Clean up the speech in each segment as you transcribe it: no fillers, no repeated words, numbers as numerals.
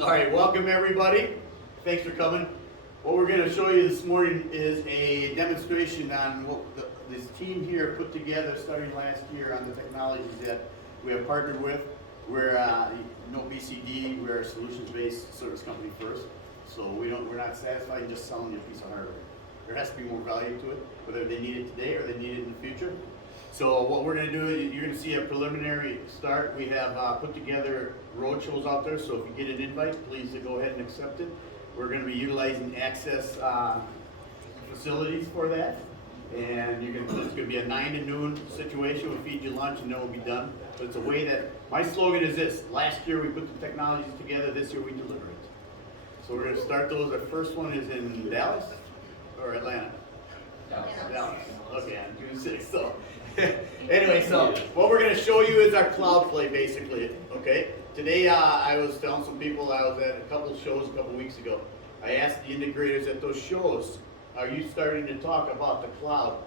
All right, welcome everybody. Thanks for coming. What we're going to show you this morning is a demonstration on what this team here put together starting last year on the technologies that we have partnered with. We're no BCD, we're a solutions-based service company first. So we're not satisfied in just selling you a piece of hardware. There has to be more value to it, whether they need it today or they need it in the future. So what we're going to do is you're going to see a preliminary start. We have put together roadshows out there, so if you get an invite, please go ahead and accept it. We're going to be utilizing access facilities for that. And it's going to be a 9 to noon situation. We'll feed you lunch and then we'll be done. But it's a way that, my slogan is this: last year we put the technologies together, this year we deliver it. So we're going to start those. Our first one is in Dallas or Atlanta? Dallas. Okay, on June 6th. So anyway, so what we're going to show you is our cloud play, basically. Okay. Today I was telling some people, I was at a couple of shows a couple of weeks ago. I asked the integrators at those shows, are you starting to talk about the cloud?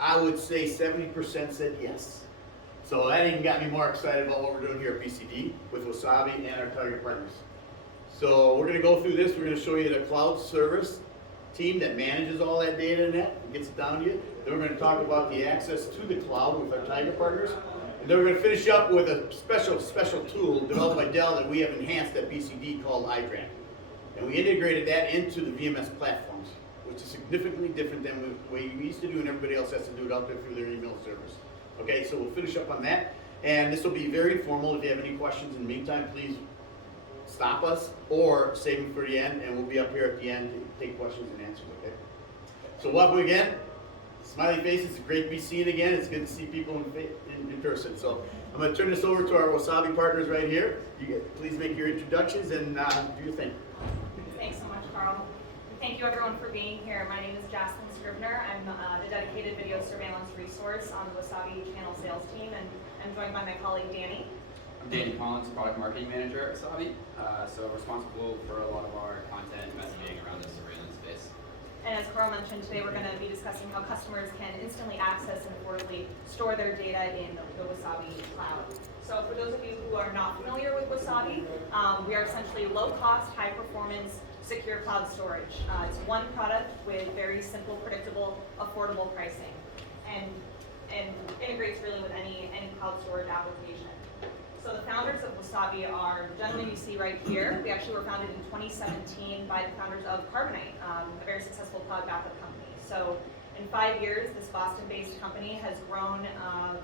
I would say 70% said yes. So that even got me more excited about what we're doing here at BCD with Wasabi and our target partners. So we're going to go through this. We're going to show you the cloud service team that manages all that data and that and gets it down to you. Then we're going to talk about the access to the cloud with our target partners. And then we're going to finish up with a special tool developed by Dell that we have enhanced at BCD called iDRAM. And we integrated that into the VMS platforms, which is significantly different than the way we used to do, and everybody else has to do it out there through their email servers. Okay, so we'll finish up on that. And this will be very formal. If you have any questions in the meantime, please stop us or save them for the end, and we'll be up here at the end to take questions and answers, okay? So welcome again. Smiley faces, it's great to be seen again. It's good to see people in person. So I'm going to turn this over to our Wasabi partners right here. Please make your introductions and do your thing. Thanks so much, Carl. Thank you everyone for being here. My name is Jocelyn Scribner. I'm the dedicated video surveillance resource on the Wasabi channel sales team, and I'm joined by my colleague Danny. I'm Danny Collins, Product Marketing Manager at Wasabi, so responsible for a lot of our content messaging around the surveillance space. And as Carl mentioned, today we're going to be discussing how customers can instantly access and affordably store their data in the Wasabi cloud. So for those of you who are not familiar with Wasabi, we are essentially low-cost, high-performance, secure cloud storage. It's one product with very simple, predictable, affordable pricing, and integrates really with any cloud storage application. So the founders of Wasabi are the gentleman you see right here. We actually were founded in 2017 by the founders of Carbonite, a very successful cloud backup company. So in 5 years, this Boston-based company has grown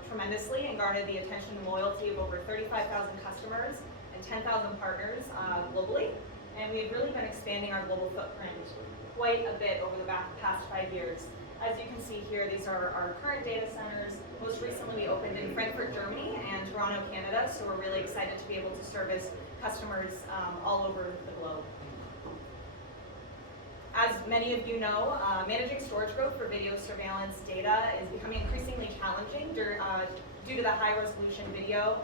tremendously and garnered the attention and loyalty of over 35,000 customers and 10,000 partners globally. And we've really been expanding our global footprint quite a bit over the past 5 years. As you can see here, these are our current data centers. Most recently, we opened in Frankfurt, Germany, and Toronto, Canada, so we're really excited to be able to service customers all over the globe. As many of you know, managing storage growth for video surveillance data is becoming increasingly challenging due to the high-resolution video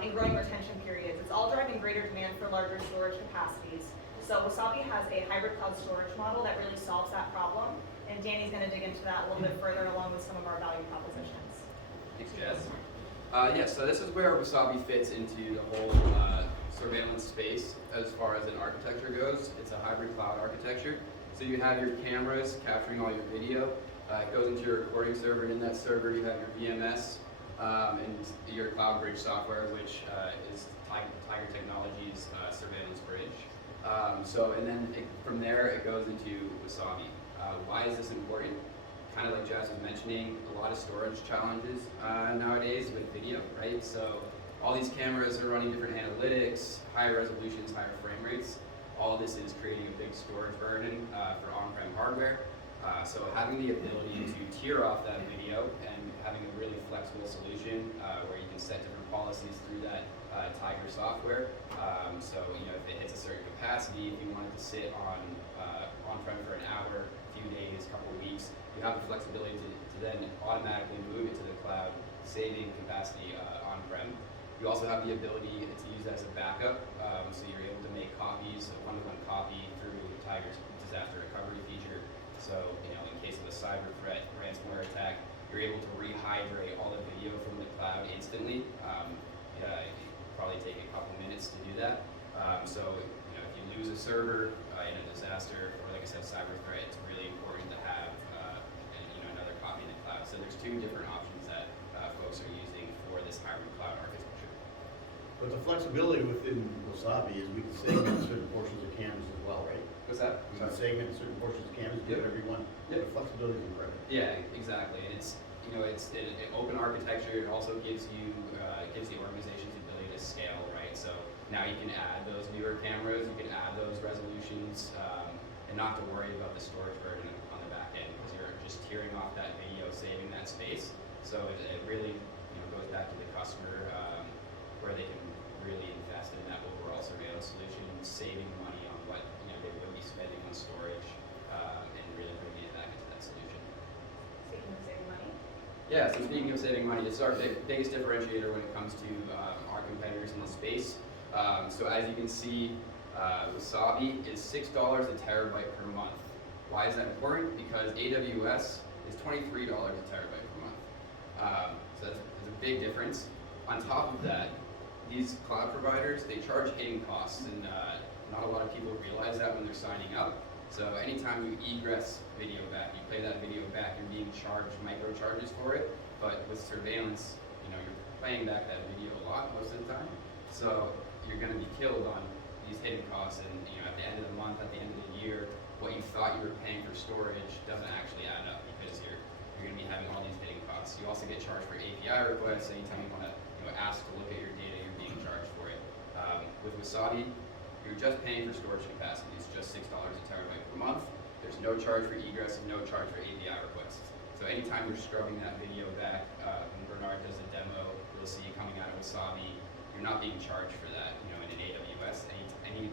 and growing retention periods. It's all driving greater demand for larger storage capacities. So Wasabi has a hybrid cloud storage model that really solves that problem. And Danny's going to dig into that a little bit further along with some of our value propositions. Thanks, Jess. Yeah, so this is where Wasabi fits into the whole surveillance space as far as an architecture goes. It's a hybrid cloud architecture. So you have your cameras capturing all your video. It goes into your recording server, and in that server you have your VMS and your Cloud Bridge software, which is Tiger Technologies Surveillance Bridge. And then from there it goes into Wasabi. Why is this important? Kind of like Jess was mentioning, a lot of storage challenges nowadays with video, right? So all these cameras are running different analytics, higher resolutions, higher frame rates. All this is creating a big storage burden for on-prem hardware. So having the ability to tier off that video and having a really flexible solution where you can set different policies through that Tiger software. So if it hits a certain capacity, if you wanted to sit on-prem for an hour, few days, couple of weeks, you have the flexibility to then automatically move it to the cloud, saving capacity on-prem. You also have the ability to use that as a backup, so you're able to make copies, a one-to-one copy through Tiger's disaster recovery feature. So in case of a cyber threat, ransomware attack, you're able to rehydrate all the video from the cloud instantly. It probably take a couple minutes to do that. So if lose a server in a disaster, or like I said, cyber threat, it's really important to have another copy in the cloud. So there's two different options that folks are using for this hybrid cloud architecture. But the flexibility within Wasabi is we can segment certain portions of Canvas as well, right? What's that? We can segment certain portions of Canvas, give Yep. everyone. Yep. The flexibility is incredible. Yeah, exactly. And it's an open architecture. It also gives the organizations the ability to scale, right? So now you can add those newer cameras, you can add those resolutions, and not to worry about the storage burden on the back end because you're just tearing off that video, saving that space. So it really goes back to the customer where they can really invest in that overall surveillance solution, saving money on what they would be spending on storage, and really bringing it back into that solution. Speaking of saving money. Yeah, so speaking of saving money, it's our biggest differentiator when it comes to our competitors in the space. So as you can see, Wasabi is $6 a terabyte per month. Why is that important? Because AWS is $23 a terabyte per month. So that's a big difference. On top of that, these cloud providers, they charge hidden costs, and not a lot of people realize that when they're signing up. So anytime you egress video back, you play that video back, you're being charged microcharges for it. But with surveillance, you're playing back that video a lot most of the time. So you're going to be killed on these hidden costs, and at the end of the month, at the end of the year, what you thought you were paying for storage doesn't actually add up because you're going to be having all these hidden costs. You also get charged for API requests. Anytime you want to ask to look at your data, you're being charged for it. With Wasabi, you're just paying for storage capacity. It's just $6 a terabyte per month. There's no charge for egress and no charge for API requests. So anytime you're scrubbing that video back, when Bernard does a demo, you'll see coming out of Wasabi, you're not being charged for that. In an AWS, any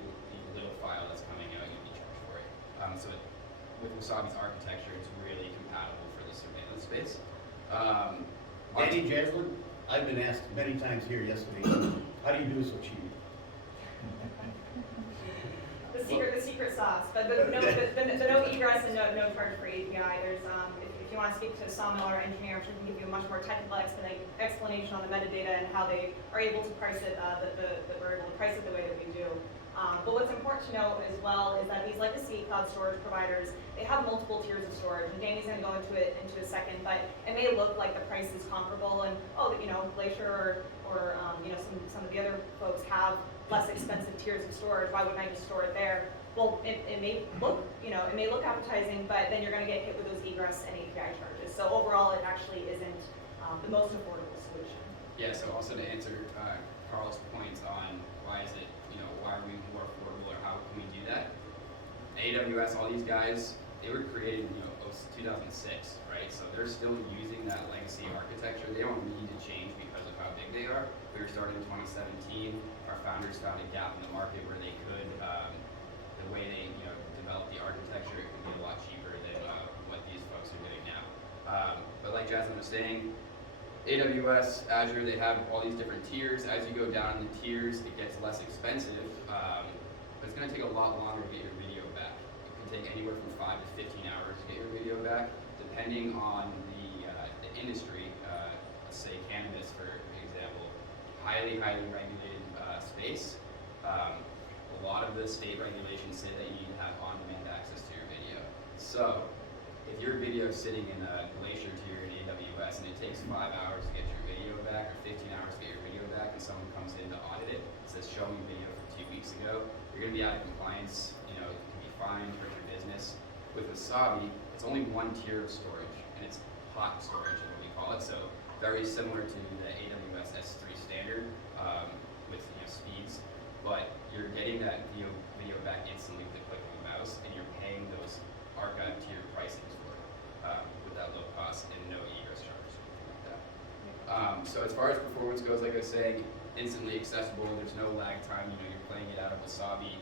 little file that's coming out, you'll be charged for it. So with Wasabi's architecture, it's really compatible for the surveillance space. Danny Jaslin, I've been asked many times here yesterday, how do you do it so cheap? The secret sauce, but the no egress and no charge for API. There's if you want to speak to Sawmill, our engineer, I'm sure he can give you a much more technical explanation on the metadata and how they are able to price it. That we're able to price it the way that we do. But what's important to know as well is that these legacy cloud storage providers, they have multiple tiers of storage, and Danny's going to go into it into a second. But it may look like the price is comparable, and Glacier or some of the other folks have less expensive tiers of storage. Why wouldn't I just store it there? Well, it may look appetizing, but then you're going to get hit with those egress and API charges. So overall, it actually isn't the most affordable solution. Yeah. So also to answer Carl's points on why is it why are we more affordable, or how can we do that? AWS, all these guys, they were created 2006, right? So they're still using that legacy architecture. They don't need to change because of how big they are. We were started in 2017. Our founders found a gap in the market where they could, the way they developed the architecture, it could be a lot cheaper than what these folks are doing now. But like Jasmine was saying, AWS, Azure, they have all these different tiers. As you go down in the tiers, it gets less expensive, but it's going to take a lot longer to get your video back. It can take anywhere from 5 to 15 hours to get your video back, depending on the industry. Let's say cannabis, for example, highly regulated space. A lot of the state regulations say that you need to have on-demand access to your video. So if your video is sitting in a Glacier tier in AWS and it takes 5 hours to get your video back, or 15 hours to get your video back, and someone comes in to audit it, says show me video from 2 weeks ago, you're going to be out of compliance. It can be fined, hurt your business. With Wasabi, it's only one tier of storage, and it's hot storage is what we call it. So very similar to the AWS S3 standard with speeds, but you're getting that video back instantly with the click of a mouse, and you're paying those archive tier pricings for it with that low cost and no egress charge, something like that. So as far as performance goes, like I was saying, instantly accessible. There's no lag time. You're playing it out of Wasabi.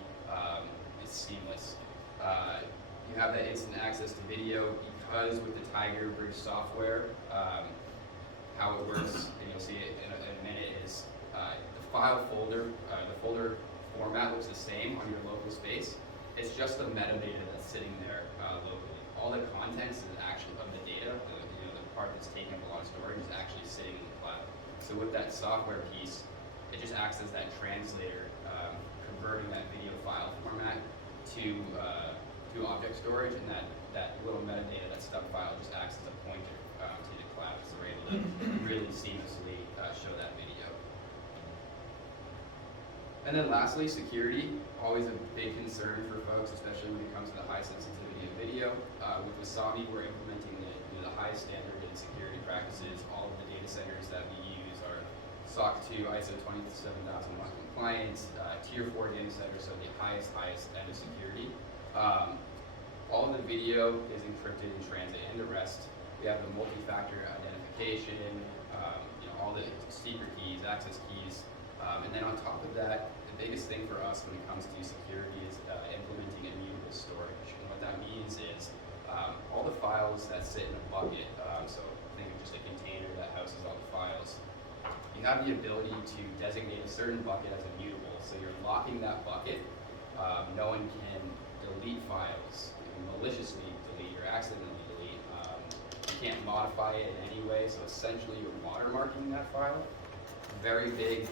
It's seamless. You have that instant access to video because with the Tiger Bridge software, how it works, and you'll see it in a minute, is the file folder, the folder format looks the same on your local space. It's just the metadata that's sitting there locally. All the contents is actually of the data, the part that's taking up a lot of storage is actually sitting in the cloud. So with that software piece, it just acts as that translator, converting that video file format to object storage, and that little metadata, that stub file, just acts as a pointer to the cloud, so we're able to really seamlessly show that video. And then lastly, security, always a big concern for folks, especially when it comes to the high sensitivity of video. With Wasabi, we're implementing the highest standard in security practices. All of the data centers that we use are SOC 2, ISO 27001 compliant, Tier 4 data centers, so the highest end of security. All of the video is encrypted in transit, and the rest. We have the multi-factor identification, all the secret keys, access keys, and then on top of that, the biggest thing for us when it comes to security is implementing immutable storage. And what that means is all the files that sit in a bucket, so think of just a container that houses all the files, you have the ability to designate a certain bucket as immutable. So you're locking that bucket. No one can delete files, you can maliciously delete or accidentally delete. You can't modify it in any way, so essentially you're watermarking that file. Very big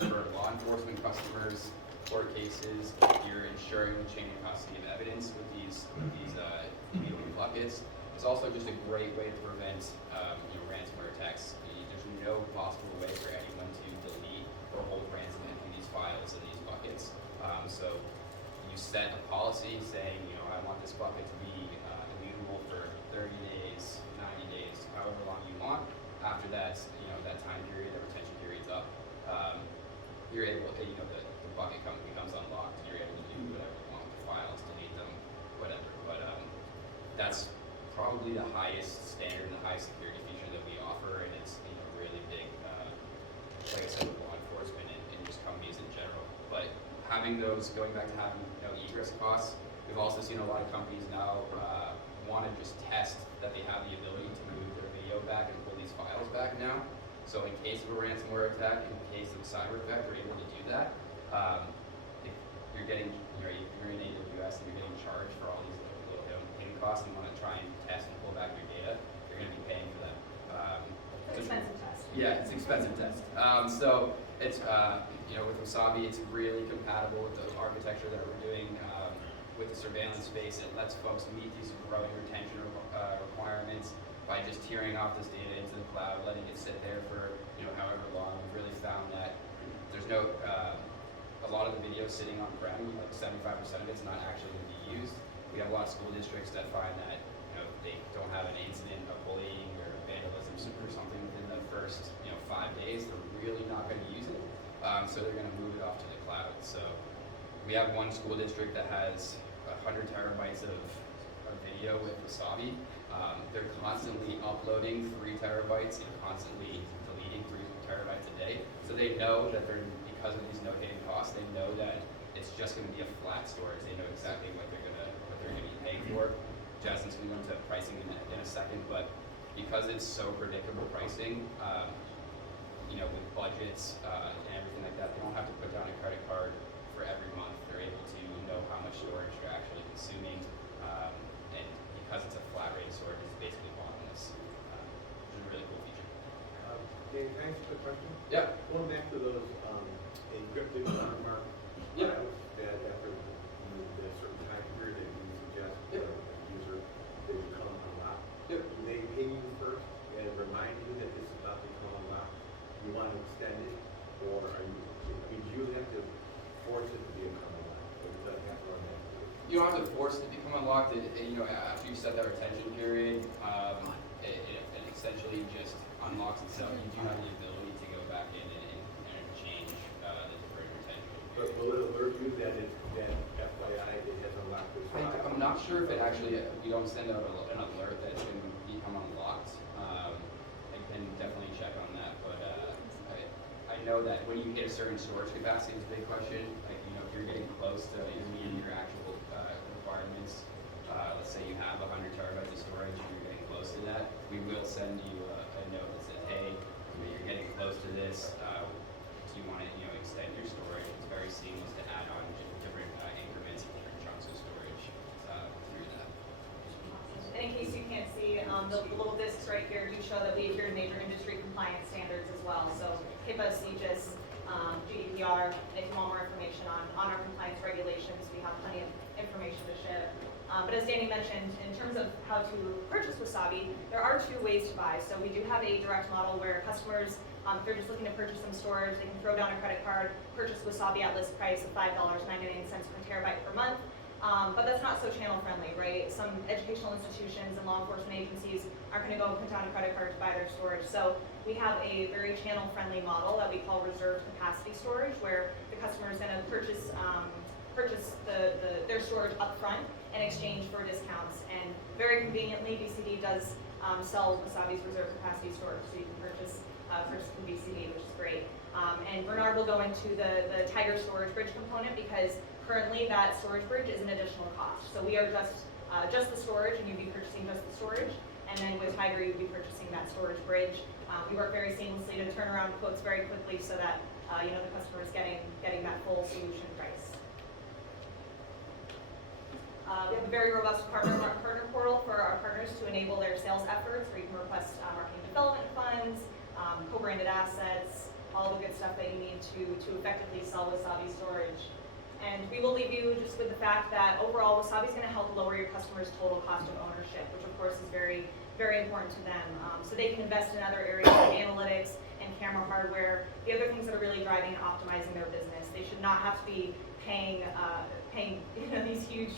for law enforcement customers, court cases. You're ensuring the chain of custody of evidence with these immutable buckets. It's also just a great way to prevent ransomware attacks. There's no possible way for anyone to delete or hold ransom in these files and these buckets. So you set a policy saying, I want this bucket to be immutable for 30 days, 90 days, however long you want. After that, that time period, that retention period's up, you're able, the bucket becomes unlocked, and you're able to do whatever you want with the files, delete them, whatever. But that's probably the highest standard and the highest security feature that we offer, and it's really big, like I said, with law enforcement and just companies in general. But having those, going back to having egress costs, we've also seen a lot of companies now want to just test that they have the ability to move their video back and pull these files back now. So in case of a ransomware attack, in case of a cyber attack, we're able to do that. If you're in AWS and you're getting charged for all these little hidden costs and want to try and test and pull back your data, you're going to be paying for them. It's an expensive test. Yeah, it's an expensive test. So it's with Wasabi, it's really compatible with the architecture that we're doing with the surveillance space. It lets folks meet these growing retention requirements by just tiering off this data into the cloud, letting it sit there for however long. We've really found that there's no a lot of the video sitting on-prem, like 75% of it's not actually going to be used. We have a lot of school districts that find that they don't have an incident of bullying or vandalism or something within the first 5 days. They're really not going to use it, so they're going to move it off to the cloud. So we have one school district that has 100 terabytes of video with Wasabi. They're constantly uploading 3 terabytes and constantly deleting 3 terabytes a day. So they know that because of these no hidden costs, they know that it's just going to be a flat storage. They know exactly what they're going to be paying for. Justin's going to go into pricing in a second, but because it's so predictable pricing, with budgets and everything like that, they don't have to put down a credit card for every month. They're able to know how much storage you're actually consuming, and because it's a flat rate storage, it's basically bottomless, which is a really cool feature. Dave, can I ask you a question? Yeah. Going back to those encrypted watermark Yeah. files that after the certain time period that you suggest Yep. for a user, they become unlocked. Yep. Do they ping you first and remind you that this is about to become unlocked? You want to extend it, or do you have to force it to become unlocked, or does that happen automatically? You don't have to force it to become unlocked. After you set that retention period, it essentially just unlocks itself. You do have the ability to go back in and change the different retention But period. will it alert you that FYI it has unlocked this file? I'm not sure if it actually, we don't send out an alert that it's going to become unlocked. I can definitely check on that, but I know that when you hit a certain storage capacity, it's a big question. Like, if you're getting close to meeting your actual requirements, let's say you have 100 terabytes of storage and you're getting close to that, we will send you a note that says, hey, you're getting close to this. Do you want to extend your storage? It's very seamless to add on different increments and different chunks of storage through that. And in case you can't see, the little discs right here do show that we adhere to major industry compliance standards as well. So HIPAA, CJIS, GDPR, and if you want more information on our compliance regulations, we have plenty of information to share. But as Danny mentioned, in terms of how to purchase Wasabi, there are two ways to buy. So we do have a direct model where customers, if they're just looking to purchase some storage, they can throw down a credit card, purchase Wasabi at list price of $5.99 per terabyte per month. But that's not so channel friendly, right? Some educational institutions and law enforcement agencies aren't going to go put down a credit card to buy their storage. So we have a very channel friendly model that we call reserved capacity storage, where the customer is going to purchase their storage upfront in exchange for discounts. And very conveniently, BCD does sell Wasabi's reserved capacity storage, so you can purchase from BCD, which is great. And Bernard will go into the Tiger storage bridge component, because currently that storage bridge is an additional cost. So we are just the storage, and you'd be purchasing just the storage. And then with Tiger, you'd be purchasing that storage bridge. We work very seamlessly to turn around quotes very quickly, so that the customer is getting that full solution price. We have a very robust partner portal for our partners to enable their sales efforts, where you can request marketing development funds, co-branded assets, all the good stuff that you need to effectively sell Wasabi storage. And we will leave you just with the fact that overall, Wasabi is going to help lower your customers' total cost of ownership, which of course is very, very important to them. So they can invest in other areas like analytics and camera hardware, the other things that are really driving and optimizing their business. They should not have to be paying these huge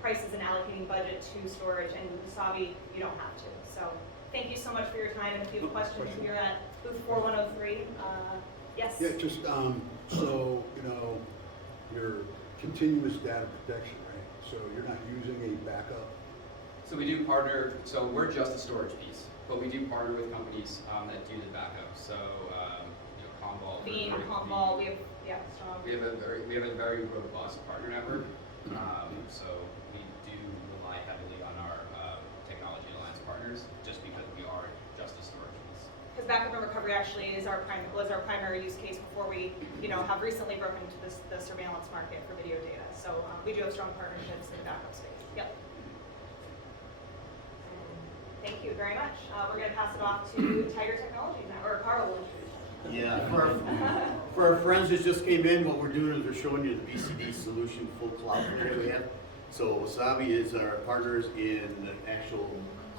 prices and allocating budget to storage, and with Wasabi, you don't have to. So thank you so much for your time, and if you have questions, you're at booth 4103. Yes? Yeah, just, so, your continuous data protection, right? So you're not using a backup? So we do partner, so we're just a storage piece, but we do partner with companies that do the backup. So, Commvault. Veeam, Commvault, we have strong. We have a very robust partner network. So we do rely heavily on our technology alliance partners, just because we are just a storage piece. Because backup and recovery actually was our primary use case before we, have recently broken into the surveillance market for video data. So we do have strong partnerships in the backup space. Yep. Thank you very much. We're going to pass it off to Tiger Technologies now, or Carl will introduce. Yeah, for our friends that just came in, what we're doing is we're showing you the BCD solution full cloud that we have. So Wasabi is our partners in the actual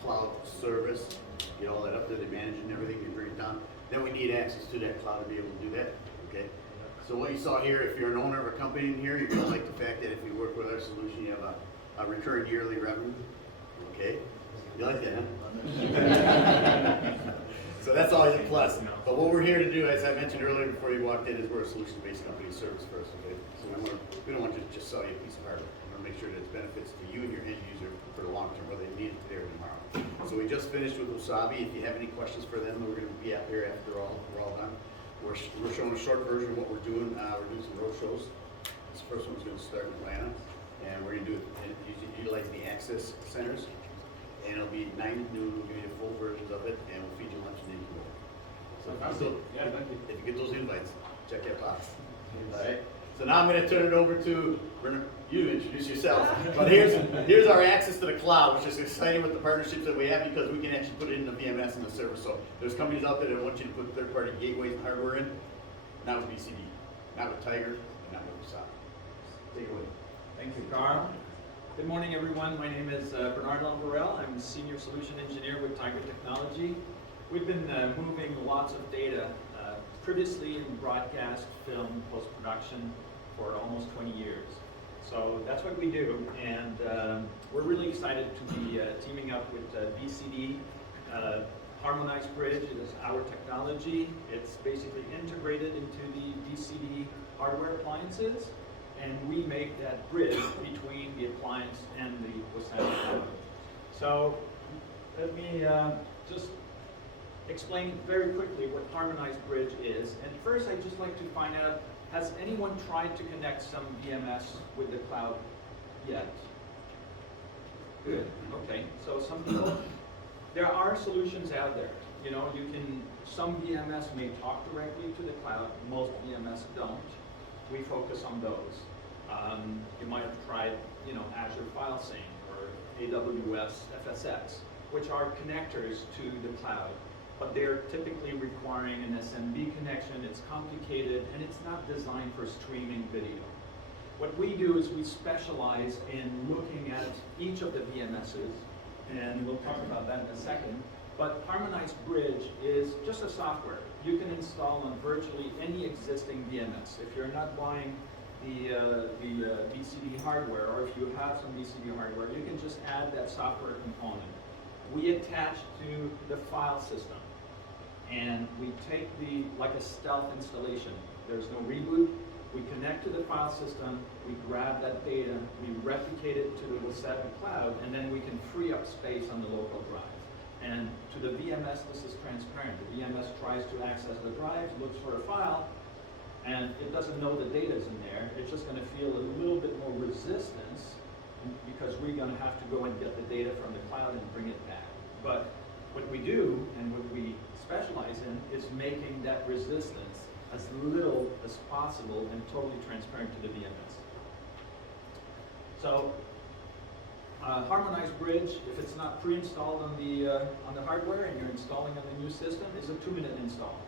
cloud service. Get all that up there, they manage it and everything, they bring it down. Then we need access to that cloud to be able to do that. Okay. So what you saw here, if you're an owner of a company in here, you're gonna like the fact that if you work with our solution, you have a recurring yearly revenue. Okay. You like that, huh? So that's always a plus. But what we're here to do, as I mentioned earlier before you walked in, is we're a solution-based company, service first, okay? So we don't want to just sell you a piece of hardware. We want to make sure that it's benefits to you and your end user for the long term, whether they need it today or tomorrow. So we just finished with Wasabi. If you have any questions for them, we're going to be out there after we're all done. We're showing a short version of what we're doing. We're doing some roadshows. This first one's going to start in Atlanta, and we're going to do it utilize the access centers. And it'll be 9 noon, we'll give you full versions of it, and we'll feed you lunch and then you can go. So if you get those invites, check that box. All right. So now I'm going to turn it over to you to introduce yourself. But here's our access to the cloud, which is exciting with the partnerships that we have, because we can actually put it in the VMS and the server. So there's companies out there that want you to put third-party gateways and hardware in. Not with BCD, not with Tiger, and not with Wasabi. Take it away. Thank you, Carl. Good morning, everyone. My name is Bernard Lamborel. I'm Senior Solution Engineer with Tiger Technology. We've been moving lots of data previously in broadcast, film, post-production for almost 20 years. So that's what we do, and we're really excited to be teaming up with BCD. Harmonized Bridge is our technology. It's basically integrated into the BCD hardware appliances, and we make that bridge between the appliance and the Wasabi cloud. So let me just explain very quickly what Harmonized Bridge is. And first, I'd just like to find out, has anyone tried to connect some VMS with the cloud yet? Good, okay. So some people, there are solutions out there. Some VMS may talk directly to the cloud, most VMS don't. We focus on those. You might have tried, Azure File Sync or AWS FSx, which are connectors to the cloud. but they're typically requiring an SMB connection. It's complicated, and it's not designed for streaming video. What we do is we specialize in looking at each of the VMSs, and we'll talk about that in a second. But Harmonized Bridge is just a software you can install on virtually any existing VMS. If you're not buying the BCD hardware, or if you have some BCD hardware, you can just add that software component. We attach to the file system, and we take like a stealth installation. There's no reboot. We connect to the file system, we grab that data, we replicate it to the Wasabi cloud, and then we can free up space on the local drive. And to the VMS, this is transparent. The VMS tries to access the drive, looks for a file, and it doesn't know the data's in there. It's just gonna feel a little bit more resistance because we're gonna have to go and get the data from the cloud and bring it back. But what we do, and what we specialize in, is making that resistance as little as possible and totally transparent to the VMS. So, Harmonized Bridge, if it's not pre-installed on the hardware and you're installing on the new system, is a 2-minute install.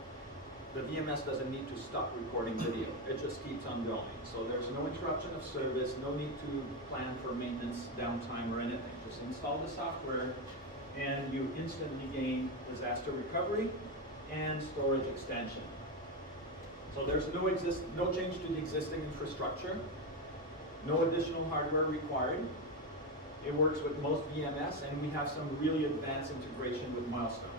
The VMS doesn't need to stop recording video. It just keeps on going. So there's no interruption of service, no need to plan for maintenance, downtime, or anything. Just install the software and you instantly gain disaster recovery and storage extension. So there's no change to the existing infrastructure, no additional hardware required. It works with most VMS, and we have some really advanced integration with Milestone.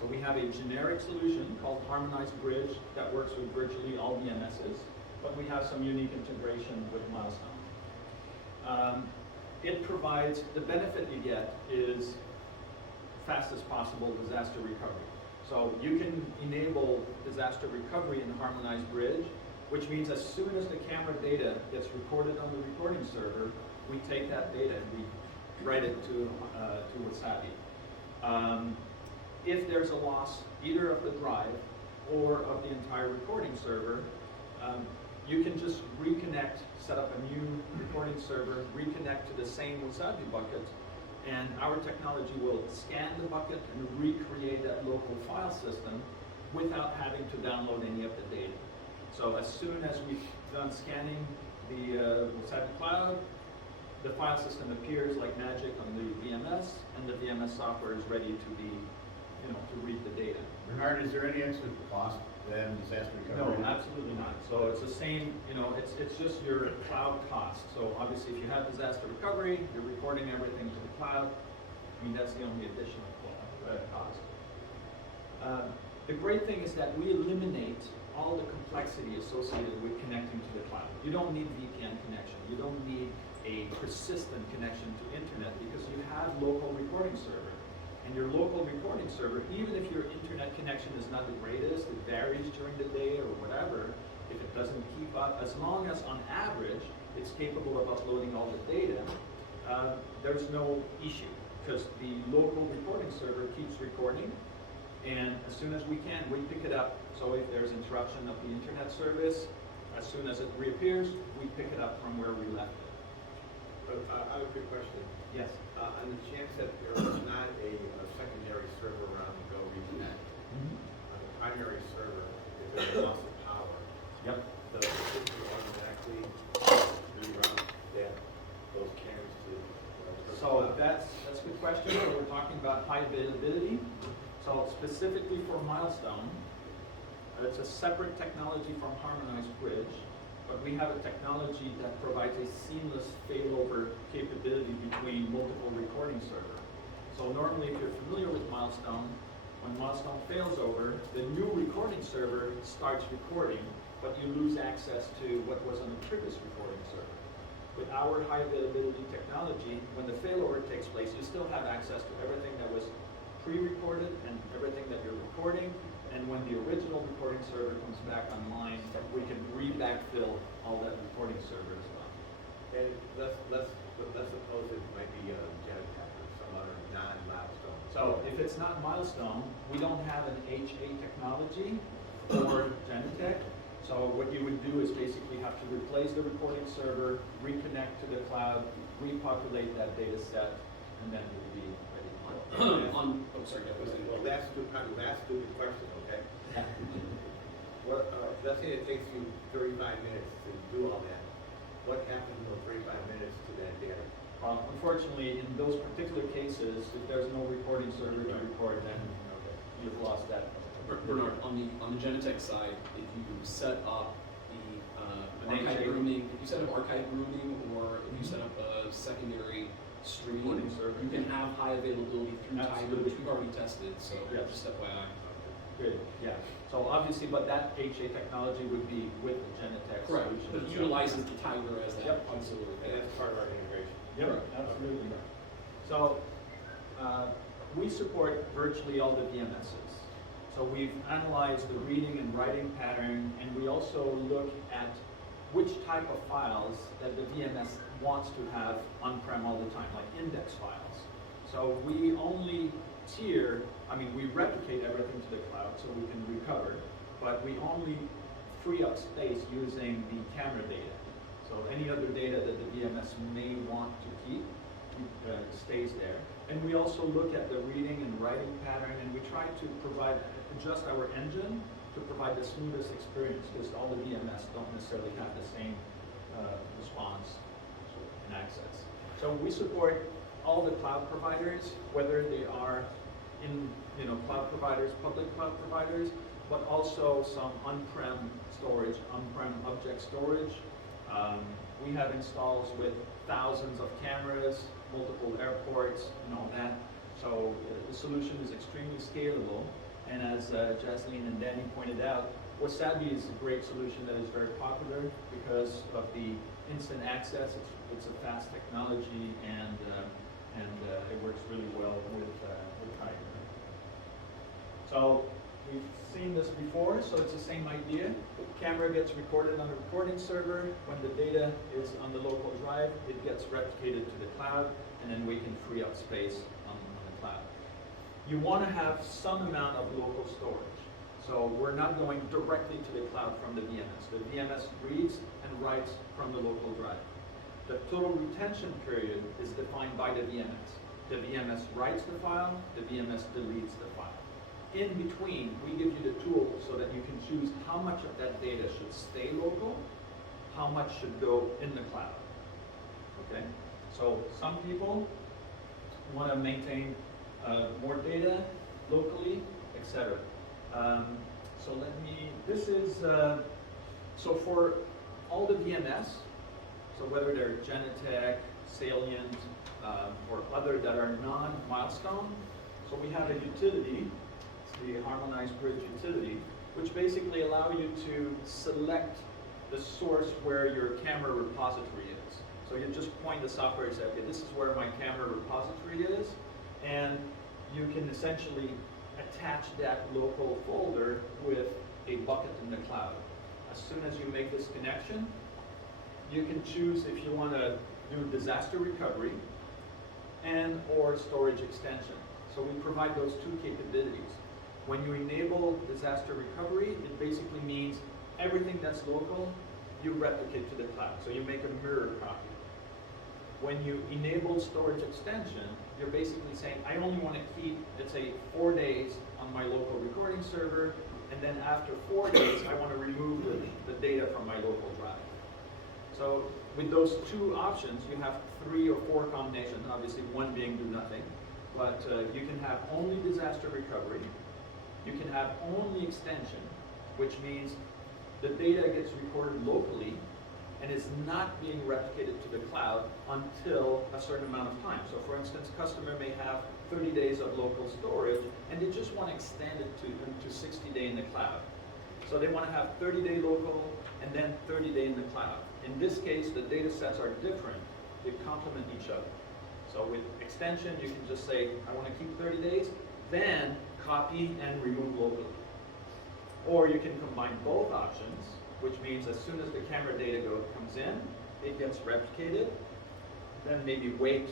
So we have a generic solution called Harmonized Bridge that works with virtually all VMSs, but we have some unique integration with Milestone. It provides, the benefit you get is fastest possible disaster recovery. So you can enable disaster recovery in Harmonized Bridge, which means as soon as the camera data gets recorded on the recording server, we take that data and we write it to Wasabi. If there's a loss either of the drive or of the entire recording server, you can just reconnect, set up a new recording server, reconnect to the same Wasabi bucket, and our technology will scan the bucket and recreate that local file system without having to download any of the data. So as soon as we've done scanning the Wasabi cloud, the file system appears like magic on the VMS, and the VMS software is ready to be, to read the data. Bernard, is there any extra cost than disaster No, recovery? absolutely not. So it's the same, it's just your cloud cost. So obviously if you have disaster recovery, you're recording everything to the cloud. I mean, that's the only additional cost. The great thing is that we eliminate all the complexity associated with connecting to the cloud. You don't need VPN connection. You don't need a persistent connection to internet because you have local recording server. And your local recording server, even if your internet connection is not the greatest, it varies during the day or whatever, if it doesn't keep up, as long as on average it's capable of uploading all the data, there's no issue because the local recording server keeps recording, and as soon as we can, we pick it up. So if there's interruption of the internet service, as soon as it reappears, we pick it up from where we left it. But I have a quick question. Yes. On the chance that there is not a secondary server around to go reconnect, on the primary server, if there's a loss of power, Yep. the system automatically reroute those cams to the So that's a good question. So we're talking about high availability. So specifically for Milestone, it's a separate technology from Harmonized Bridge, but we have a technology that provides a seamless failover capability between multiple recording servers. So normally, if you're familiar with Milestone, when Milestone fails over, the new recording server starts recording, but you lose access to what was on the previous recording server. With our high availability technology, when the failover takes place, you still have access to everything that was pre-recorded and everything that you're recording. And when the original recording server comes back online, we can re-backfill all that recording server as well. And let's suppose it might be Genetec or some other non-Milestone. So if it's not Milestone, we don't have an HA technology or Genetec. So what you would do is basically have to replace the recording server, reconnect to the cloud, repopulate that data set, and then we'll be ready to go. oh, sorry, yeah, was it- Well, last stupid question, okay? What, let's say it takes you 35 minutes to do all that. What happens in those 35 minutes to that data? Unfortunately, in those particular cases, if there's no recording server to record, then you've lost that. Bernard, on the Genetech side, if you set up the archive Archive. grooming, if you set up archive grooming, or if you set up a secondary stream, Recording server. you can have high availability through Tiger, Absolutely. which we've already tested. So Yes. just FYI. Good, yeah. So obviously, but that HA technology would be with the Genetech Correct. solution. But it utilizes the Tiger as that Yep. auxiliary. And that's part of our integration. Yep, Correct. absolutely. So, we support virtually all the VMSs. So we've analyzed the reading and writing pattern, and we also look at which type of files that the VMS wants to have on-prem all the time, like index files. So we only we replicate everything to the cloud so we can recover, but we only free up space using the camera data. So any other data that the VMS may want to keep stays there. And we also look at the reading and writing pattern, and we try to adjust our engine to provide the smoothest experience, because all the VMS don't necessarily have the same response and access. So we support all the cloud providers, whether they are in cloud providers, public cloud providers, but also some on-prem storage, on-prem object storage. We have installs with thousands of cameras, multiple airports, and all that. So the solution is extremely scalable. And as Jasleen and Danny pointed out, Wasabi is a great solution that is very popular because of the instant access. It's a fast technology, and it works really well with Tiger. So we've seen this before, so it's the same idea. Camera gets recorded on a recording server. When the data is on the local drive, it gets replicated to the cloud, and then we can free up space on the cloud. You want to have some amount of local storage. So we're not going directly to the cloud from the VMS. The VMS reads and writes from the local drive. The total retention period is defined by the VMS. The VMS writes the file, the VMS deletes the file. In between, we give you the tools so that you can choose how much of that data should stay local, how much should go in the cloud. Okay? So some people want to maintain more data locally, etc. So so for all the VMS, so whether they're Genetech, Salient, or other that are non-milestone, so we have a utility, it's the Harmonized Bridge utility, which basically allow you to select the source where your camera repository is. So you just point the software and say, okay, this is where my camera repository is, and you can essentially attach that local folder with a bucket in the cloud. As soon as you make this connection, you can choose if you want to do disaster recovery and or storage extension. So we provide those two capabilities. When you enable disaster recovery, it basically means everything that's local, you replicate to the cloud. So you make a mirror copy. When you enable storage extension, you're basically saying, I only want to keep, let's say, 4 days on my local recording server, and then after 4 days, I want to remove the data from my local drive. So with those two options, you have 3 or 4 combinations, obviously one being do nothing, but you can have only disaster recovery, you can have only extension, which means the data gets recorded locally and is not being replicated to the cloud until a certain amount of time. So for instance, customer may have 30 days of local storage and they just want to extend it to 60 days in the cloud. So they want to have 30-day local and then 30-day in the cloud. In this case, the data sets are different. They complement each other. So with extension, you can just say, I want to keep 30 days, then copy and remove locally. Or you can combine both options, which means as soon as the camera data comes in, it gets replicated, then maybe wait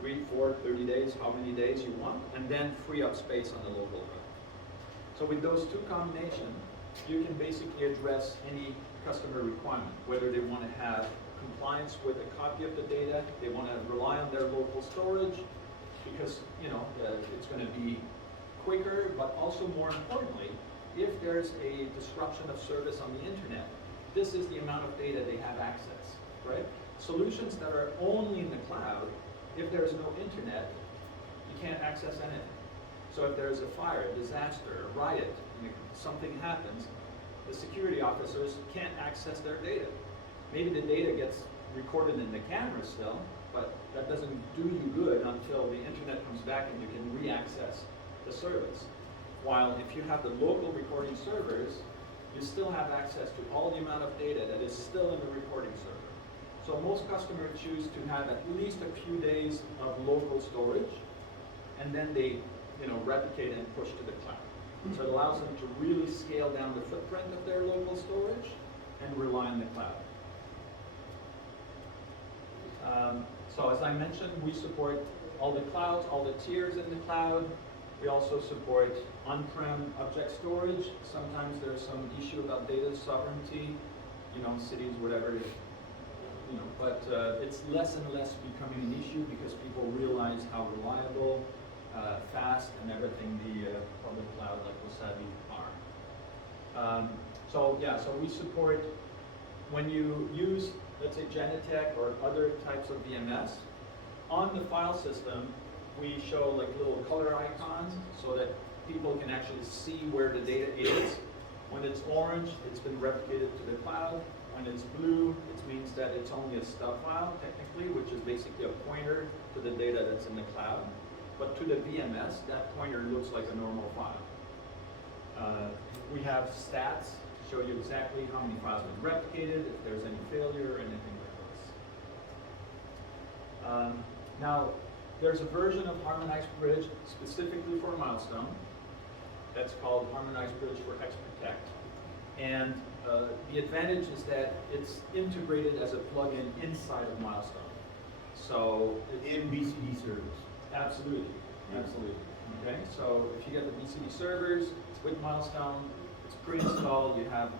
3, 4, 30 days, how many days you want, and then free up space on the local drive. So with those two combinations, you can basically address any customer requirement, whether they want to have compliance with a copy of the data, they want to rely on their local storage, because, it's gonna be quicker, but also more importantly, if there's a disruption of service on the internet, this is the amount of data they have access, right? Solutions that are only in the cloud, if there's no internet, you can't access anything. So if there's a fire, a disaster, a riot, something happens, the security officers can't access their data. Maybe the data gets recorded in the camera still, but that doesn't do you good until the internet comes back and you can re-access the service. While if you have the local recording servers, you still have access to all the amount of data that is still in the recording server. So most customers choose to have at least a few days of local storage, and then they replicate and push to the cloud. So it allows them to really scale down the footprint of their local storage and rely on the cloud. So as I mentioned, we support all the clouds, all the tiers in the cloud. We also support on-prem object storage. Sometimes there's some issue about data sovereignty, cities, whatever, but it's less and less becoming an issue because people realize how reliable, fast, and everything the public cloud like Wasabi are. So we support, when you use, let's say, Genetec or other types of VMS, on the file system, we show like little color icons so that people can actually see where the data is. When it's orange, it's been replicated to the cloud. When it's blue, it means that it's only a stub file, technically, which is basically a pointer to the data that's in the cloud. But to the VMS, that pointer looks like a normal file. We have stats to show you exactly how many files have been replicated, if there's any failure, or anything like this. Now, there's a version of Harmonized Bridge specifically for Milestone that's called Harmonized Bridge for XProtect. And the advantage is that it's integrated as a plugin inside of Milestone. So In BCD servers. absolutely. Okay, so if you get the BCD servers with Milestone, it's pre-installed. You have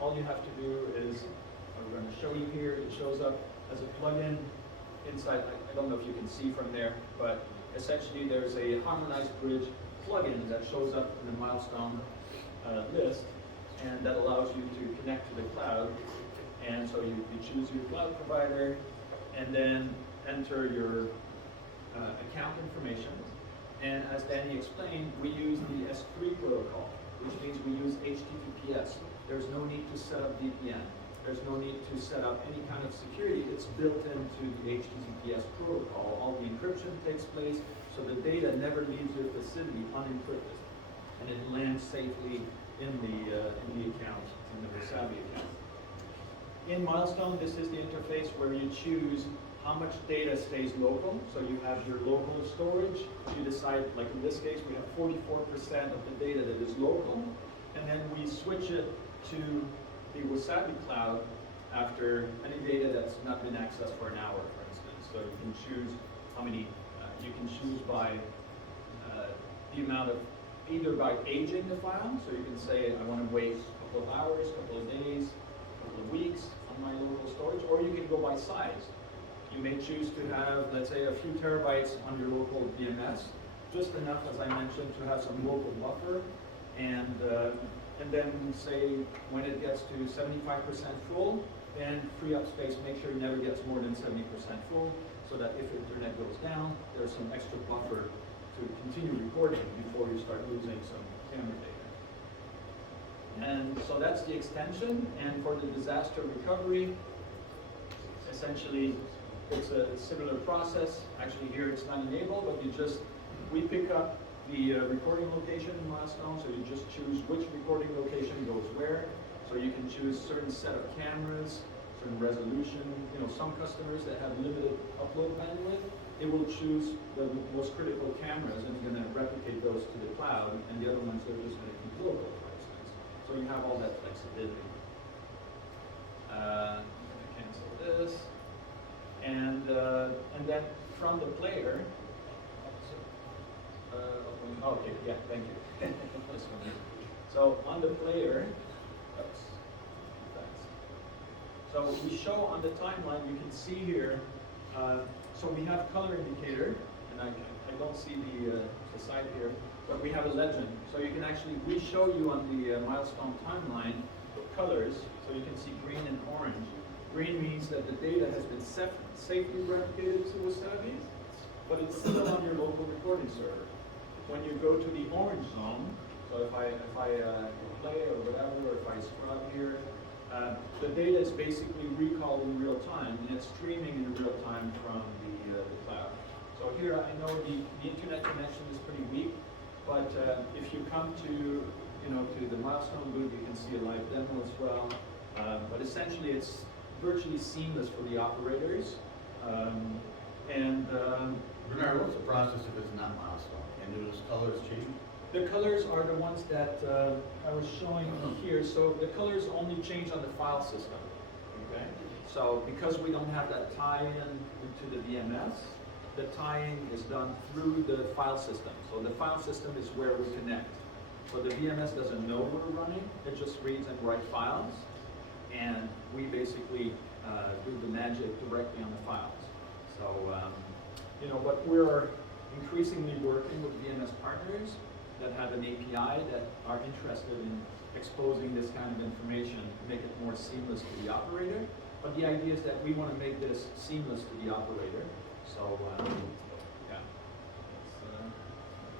all you have to do is, I'm going to show you here. It shows up as a plugin inside. I don't know if you can see from there, but essentially there's a Harmonized Bridge plugin that shows up in the Milestone list, and that allows you to connect to the cloud. And so you choose your cloud provider, and then enter your account information. And as Danny explained, we use the S3 protocol, which means we use HTTPS. There's no need to set up VPN. There's no need to set up any kind of security. It's built into the HTTPS protocol. All the encryption takes place, so the data never leaves your facility unencrypted, and it lands safely in the account, in the Wasabi account. In Milestone, this is the interface where you choose how much data stays local. So you have your local storage. You decide, like in this case, we have 44% of the data that is local, and then we switch it to the Wasabi cloud after any data that's not been accessed for an hour, for instance. So you can choose how many, you can choose by the amount of, either by aging the file, so you can say, I want to wait a couple of hours, a couple of days, a couple of weeks on my local storage, or you can go by size. You may choose to have, let's say, a few terabytes on your local VMS, just enough, as I mentioned, to have some local buffer, and then say when it gets to 75% full, then free up space, make sure it never gets more than 70% full, so that if internet goes down, there's some extra buffer to continue recording before you start losing some camera data. And so that's the extension, and for the disaster recovery, essentially it's a similar process. Actually here it's not enabled, but we pick up the recording location in Milestone, so you just choose which recording location goes where. So you can choose certain set of cameras, certain resolution. Some customers that have limited upload bandwidth, they will choose the most critical cameras and they're going to replicate those to the cloud, and the other ones they're just going to keep local, for instance. So you have all that flexibility. I'm going to cancel this. And then from the player, okay, yeah, thank you. This one. So on the player, so we show on the timeline, you can see here, so we have color indicator, and I don't see the side here, but we have a legend. So you can actually, we show you on the milestone timeline the colors, so you can see green and orange. Green means that the data has been safely replicated to Wasabi, but it's still on your local recording server. When you go to the orange zone, so if I play or whatever, or if I scrub here, the data is basically recalled in real time, and it's streaming in real time from the cloud. So here I know the internet connection is pretty weak, but if you come to the milestone booth, you can see a live demo as well. But essentially, it's virtually seamless for the operators. Bernard, what's the process if it's not milestone? And do those colors change? The colors are the ones that I was showing here. So the colors only change on the file system. Okay. So because we don't have that tie-in into the VMS, the tie-in is done through the file system. So the file system is where we connect. So the VMS doesn't know we're running. It just reads and writes files, and we basically do the magic directly on the files. So but we're increasingly working with VMS partners that have an API that are interested in exposing this kind of information to make it more seamless to the operator. But the idea is that we want to make this seamless to the operator. So yeah, that's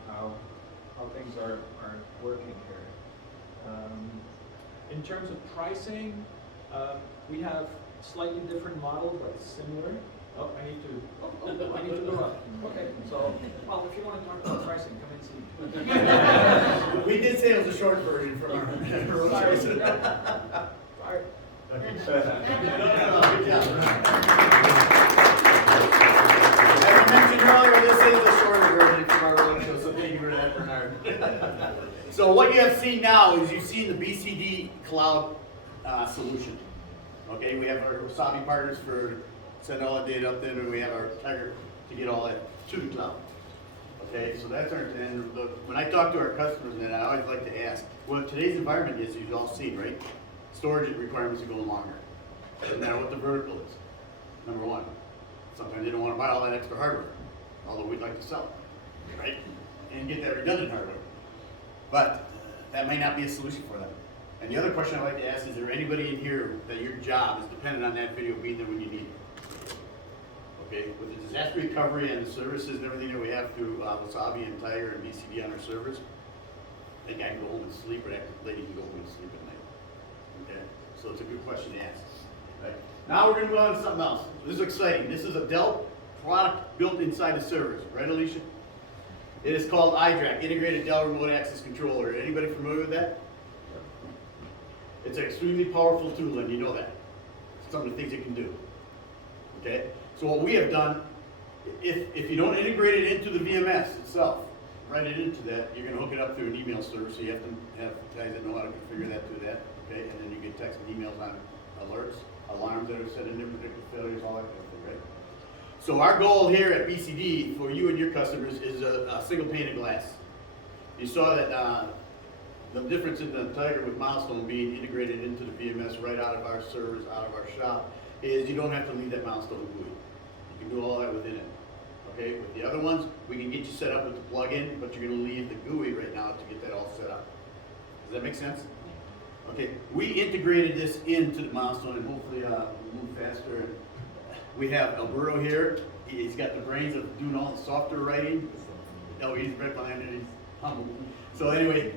how things are working here. In terms of pricing, we have slightly different model, but it's similar. Oh, I need to go up. Okay, so, well, if you want to talk about pricing, come and see. We did say it was a short version from our Roadshow. Sorry. Good job. As I mentioned earlier, this is a shorter version from our Roadshow, so thank you for that, Bernard. So what you have seen now is you've seen the BCD cloud solution. Okay, we have our Wasabi partners for send all that data up there, and we have our Tiger to get all that to the cloud. Okay, so that's our, and when I talk to our customers, and I always like to ask, what today's environment is, you've all seen, right? Storage requirements are going longer. Doesn't matter what the vertical is. Number one, sometimes they don't want to buy all that extra hardware, although we'd like to sell it, right? And get that redundant hardware. But that may not be a solution for them. And the other question I'd like to ask is there anybody in here that your job is dependent on that video being there when you need it? Okay, with the disaster recovery and the services and everything that we have through Wasabi and Tiger and BCD on our servers, I think I can go home and sleep, or that lady can go home and sleep at night. Okay, so it's a good question to ask. Right? Now we're going to move on to something else. This is exciting. This is a Dell product built inside the servers, right, Alicia? It is called iDRAC, Integrated Dell Remote Access Controller. Anybody familiar with that? It's an extremely powerful tool, and you know that. Some of the things it can do. Okay? So what we have done, if you don't integrate it into the VMS itself, write it into that, you're going to hook it up through an email server, so you have to have guys that know how to configure that through that, okay? And then you get text and emails on alerts, alarms that are set in there, predictive failures, all that kind of thing, right? So our goal here at BCD for you and your customers is a single pane of glass. You saw that the difference in the Tiger with Milestone being integrated into the VMS right out of our servers, out of our shop, is you don't have to leave that Milestone GUI. You can do all that within it. Okay, with the other ones, we can get you set up with the plugin, but you're going to leave the GUI right now to get that all set up. Does that make sense? Okay, we integrated this into the Milestone, and hopefully we'll move faster. And we have Alberto here. He's got the brains of doing all the software writing. Oh, he's right behind it. He's humble. So anyway,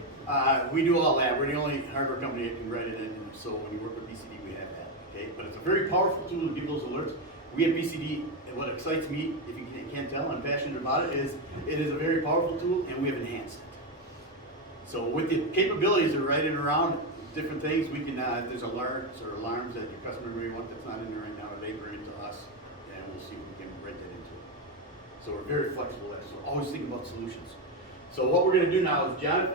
we do all that. We're the only hardware company that can write it in. So when you work with BCD, we have that. Okay, but it's a very powerful tool to give those alerts. We at BCD, and what excites me, if you can't tell, I'm passionate about it, is it is a very powerful tool, and we have enhanced it. So with the capabilities of writing around different things, we can, if there's alerts or alarms that your customer may want that's not in there right now, they bring it to us, and we'll see if we can write that into it. So we're very flexible there, so always think about solutions. So what we're going to do now is, John,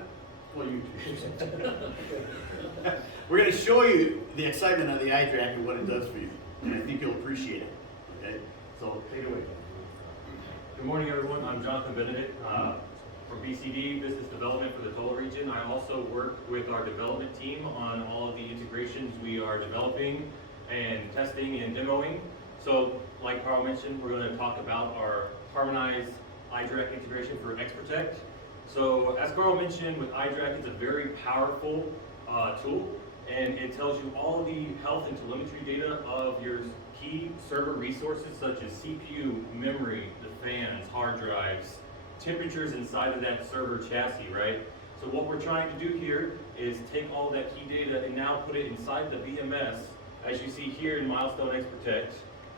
well, you we're going to show you the excitement of the iDRAC and what it does for you, and I think you'll appreciate it. Okay, so take it away. Good morning, everyone. I'm Jonathan Benedict from BCD Business Development for the Tola region. I also work with our development team on all of the integrations we are developing and testing and demoing. So, like Carl mentioned, we're going to talk about our harmonized iDRAC integration for XProtect. So as Carl mentioned, with iDRAC, it's a very powerful tool, and it tells you all the health and telemetry data of your key server resources such as CPU, memory, the fans, hard drives, temperatures inside of that server chassis, right? So what we're trying to do here is take all that key data and now put it inside the VMS, as you see here in Milestone XProtect,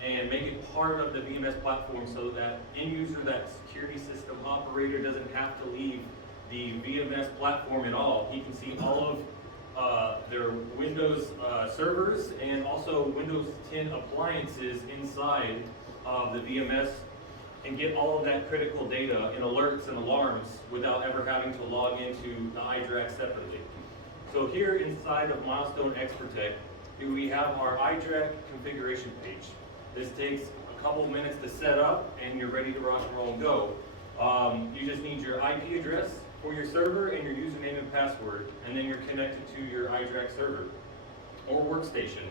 and make it part of the VMS platform so that end user, that security system operator, doesn't have to leave the VMS platform at all. He can see all of their Windows servers and also Windows 10 appliances inside of the VMS and get all of that critical data and alerts and alarms without ever having to log into the iDRAC separately. So here inside of Milestone XProtect, we have our iDRAC configuration page. This takes a couple minutes to set up and you're ready to rock and roll and go. You just need your IP address for your server and your username and password, and then you're connected to your iDRAC server or workstation.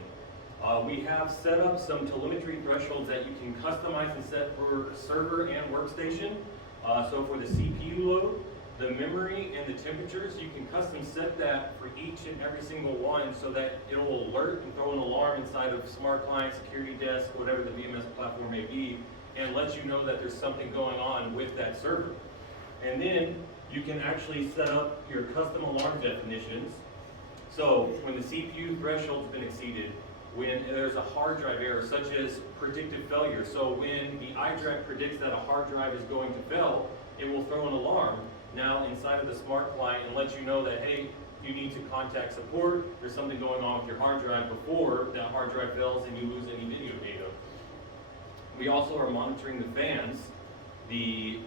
We have set up some telemetry thresholds that you can customize and set for server and workstation. So for the CPU load, the memory, and the temperatures, you can custom set that for each and every single one so that it will alert and throw an alarm inside of Smart Client, Security Desk, whatever the VMS platform may be, and let you know that there's something going on with that server. And then you can actually set up your custom alarm definitions. So when the CPU threshold's been exceeded, when there's a hard drive error, such as predictive failure. So when the iDRAC predicts that a hard drive is going to fail, it will throw an alarm now inside of the Smart Client and let you know that, hey, you need to contact support, there's something going on with your hard drive before that hard drive fails and you lose any video data. We also are monitoring the fans, the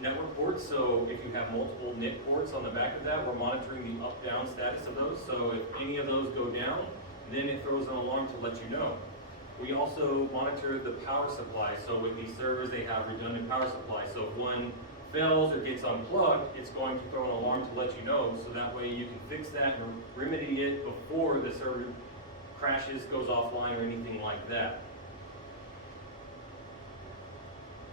network ports, so if you have multiple NIC ports on the back of that, we're monitoring the up-down status of those. So if any of those go down, then it throws an alarm to let you know. We also monitor the power supply. So with these servers, they have redundant power supply. So if one fails or gets unplugged, it's going to throw an alarm to let you know. So that way you can fix that and remedy it before the server crashes, goes offline, or anything like that.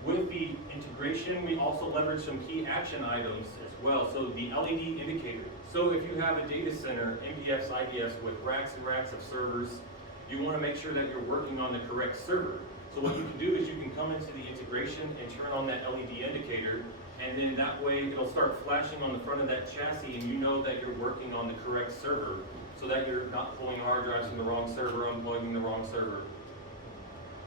With the integration, we also leverage some key action items as well. So the LED indicator. So if you have a data center, MPFs, IDFs, with racks and racks of servers, you want to make sure that you're working on the correct server. So what you can do is you can come into the integration and turn on that LED indicator, and then that way it'll start flashing on the front of that chassis and you know that you're working on the correct server so that you're not pulling hard drives from the wrong server, unplugging the wrong server.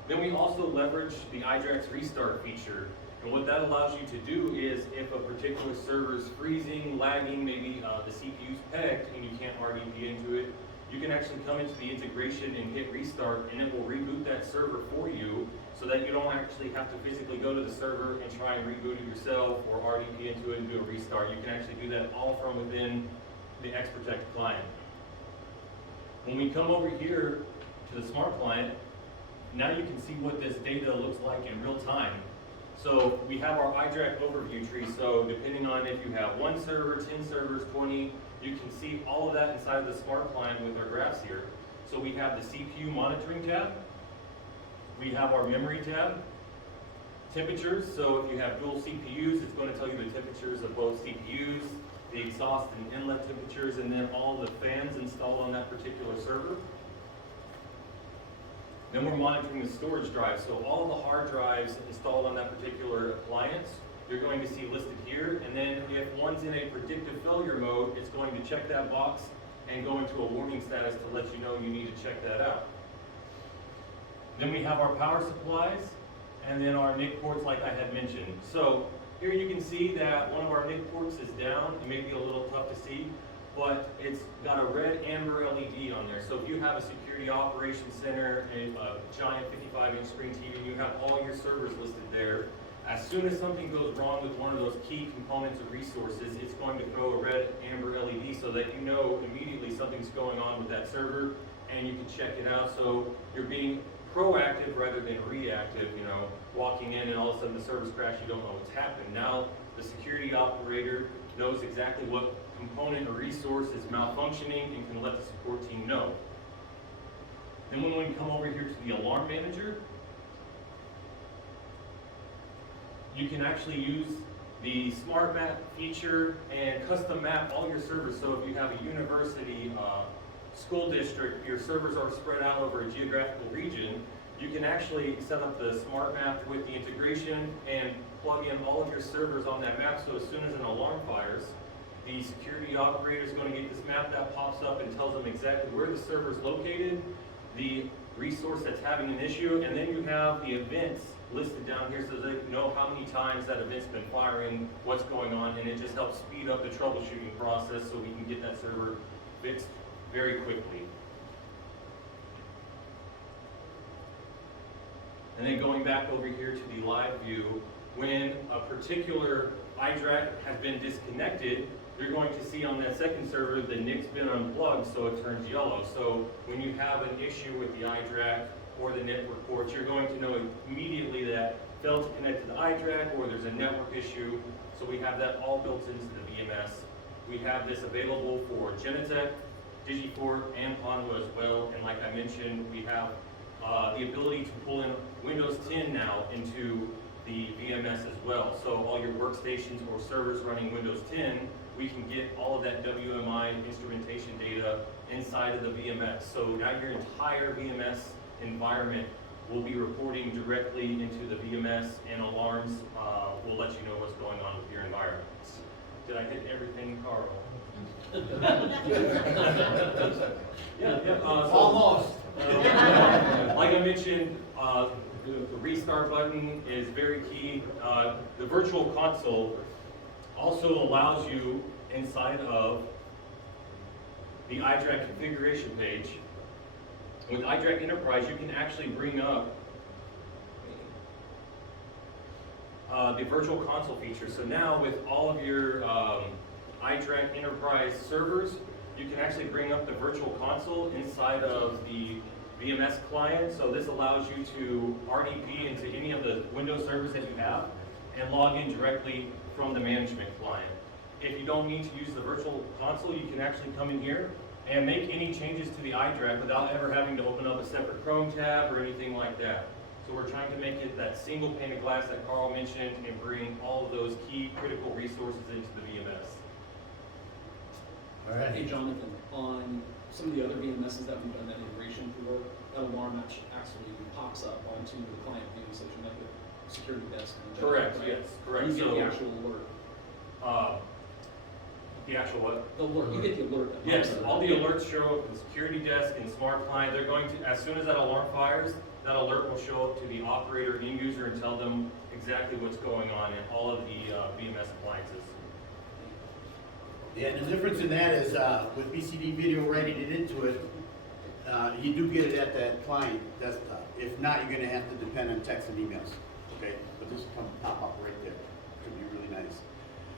Then we also leverage the iDRAC's restart feature. And what that allows you to do is if a particular server is freezing, lagging, maybe the CPU's pegged and you can't RDP into it, you can actually come into the integration and hit restart and it will reboot that server for you so that you don't actually have to physically go to the server and try and reboot it yourself or RDP into it and do a restart. You can actually do that all from within the XProtect client. When we come over here to the Smart Client, now you can see what this data looks like in real time. So we have our iDRAC overview tree, so depending on if you have 1 server, 10 servers, 20, you can see all of that inside of the Smart Client with our graphs here. So we have the CPU monitoring tab, we have our memory tab, temperatures, so if you have dual CPUs, it's going to tell you the temperatures of both CPUs, the exhaust and inlet temperatures, and then all the fans installed on that particular server. Then we're monitoring the storage drive. So all the hard drives installed on that particular appliance, you're going to see listed here. And then if one's in a predictive failure mode, it's going to check that box and go into a warning status to let you know you need to check that out. Then we have our power supplies and then our NIC ports like I had mentioned. So here you can see that one of our NIC ports is down. It may be a little tough to see, but it's got a red amber LED on there. So if you have a security operations center, a giant 55-inch screen TV, and you have all your servers listed there, as soon as something goes wrong with one of those key components or resources, it's going to throw a red amber LED so that you know immediately something's going on with that server and you can check it out. So you're being proactive rather than reactive, you know, walking in and all of a sudden the server's crash, you don't know what's happened. Now the security operator knows exactly what component or resource is malfunctioning and can let the support team know. Then when we come over here to the alarm manager, you can actually use the smart map feature and custom map all your servers. So if you have a university, school district, your servers are spread out over a geographical region, you can actually set up the smart map with the integration and plug in all of your servers on that map. So as soon as an alarm fires, the security operator is going to get this map that pops up and tells them exactly where the server is located, the resource that's having an issue, and then you have the events listed down here so they know how many times that event's been firing, what's going on, and it just helps speed up the troubleshooting process so we can get that server fixed very quickly. And then going back over here to the live view, when a particular iDRAC has been disconnected, you're going to see on that second server the NIC's been unplugged, so it turns yellow. So when you have an issue with the iDRAC or the network ports, you're going to know immediately that failed to connect to the iDRAC or there's a network issue. So we have that all built into the VMS. We have this available for Genetec, Digiport, and Ponvo as well. And like I mentioned, we have the ability to pull in Windows 10 now into the VMS as well. So all your workstations or servers running Windows 10, we can get all of that WMI instrumentation data inside of the VMS. So now your entire VMS environment will be reporting directly into the VMS, and alarms will let you know what's going on with your environments. Did I hit everything, Carl? Almost. Like I mentioned, the restart button is very key. The virtual console also allows you inside of the iDRAC configuration page. With iDRAC Enterprise, you can actually bring up the virtual console feature. So now with all of your iDRAC Enterprise servers, you can actually bring up the virtual console inside of the VMS client. So this allows you to RDP into any of the Windows servers that you have and log in directly from the management client. If you don't need to use the virtual console, you can actually come in here and make any changes to the iDRAC without ever having to open up a separate Chrome tab or anything like that. So we're trying to make it that single pane of glass that Carl mentioned and bring all of those key critical resources into the VMS. All right. Hey Jonathan, on some of the other VMSs that we've done that integration for, that alarm actually pops up onto the client view, so you have the security desk. Correct, yes, correct. You get So, the actual alert. the actual what? The alert, you get the alert. that Yes, pops up. all the alerts show up in the security desk and smart client. They're going to, as soon as that alarm fires, that alert will show up to the operator end user and tell them exactly what's going on in all of the VMS appliances. Yeah, and the difference in that is with BCD video writing it into it, you do get it at that client desktop. If not, you're gonna have to depend on text and emails, okay? But this will pop up right there. It's gonna be really nice.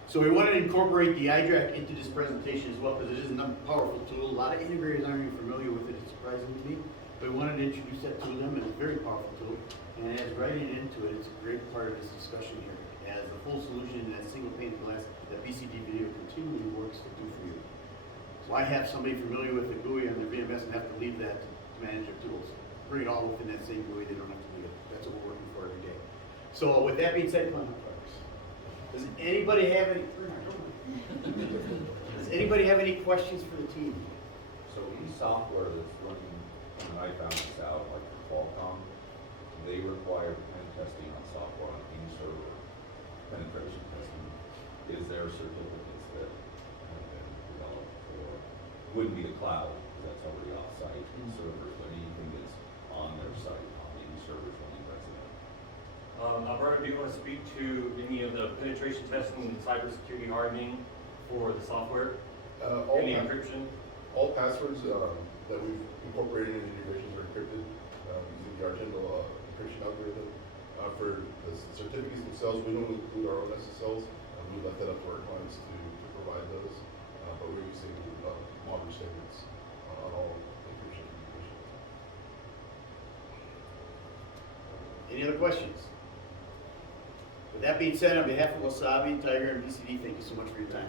So we wanted to incorporate the iDRAC into this presentation as well, because it is a powerful tool. A lot of integrators aren't even familiar with it, it's surprising to me. But we wanted to introduce that to them, and it's a very powerful tool. And as writing into it, it's a great part of this discussion here. As a full solution in that single pane of glass that BCD video continually works to do for you. So I have somebody familiar with the GUI on their VMS and have to leave that to manage their tools. Bring it all within that same GUI, they don't have to leave it. That's what we're working for every day. So with that being said, come on, folks. Does anybody have any? Does anybody have any questions for the team? So any software that's running, when I found this out, like for Qualcomm, they require pen testing on software on any server, penetration testing. Is there certificates that have been developed for, wouldn't be the cloud, because that's already off-site servers, but anything that's on their site, on any servers running resident? Alberto, do you want to speak to any of the penetration testing and cybersecurity hardening for the software? Any encryption? All passwords that we've incorporated in integrations are encrypted using the Argento encryption algorithm. For the certificates themselves, we don't include our own SSLs. We left that up to our clients to provide those, but we're using modern standards on all encryption communications. Any other questions? With that being said, on behalf of Wasabi, Tiger, and BCD, thank you so much for your time.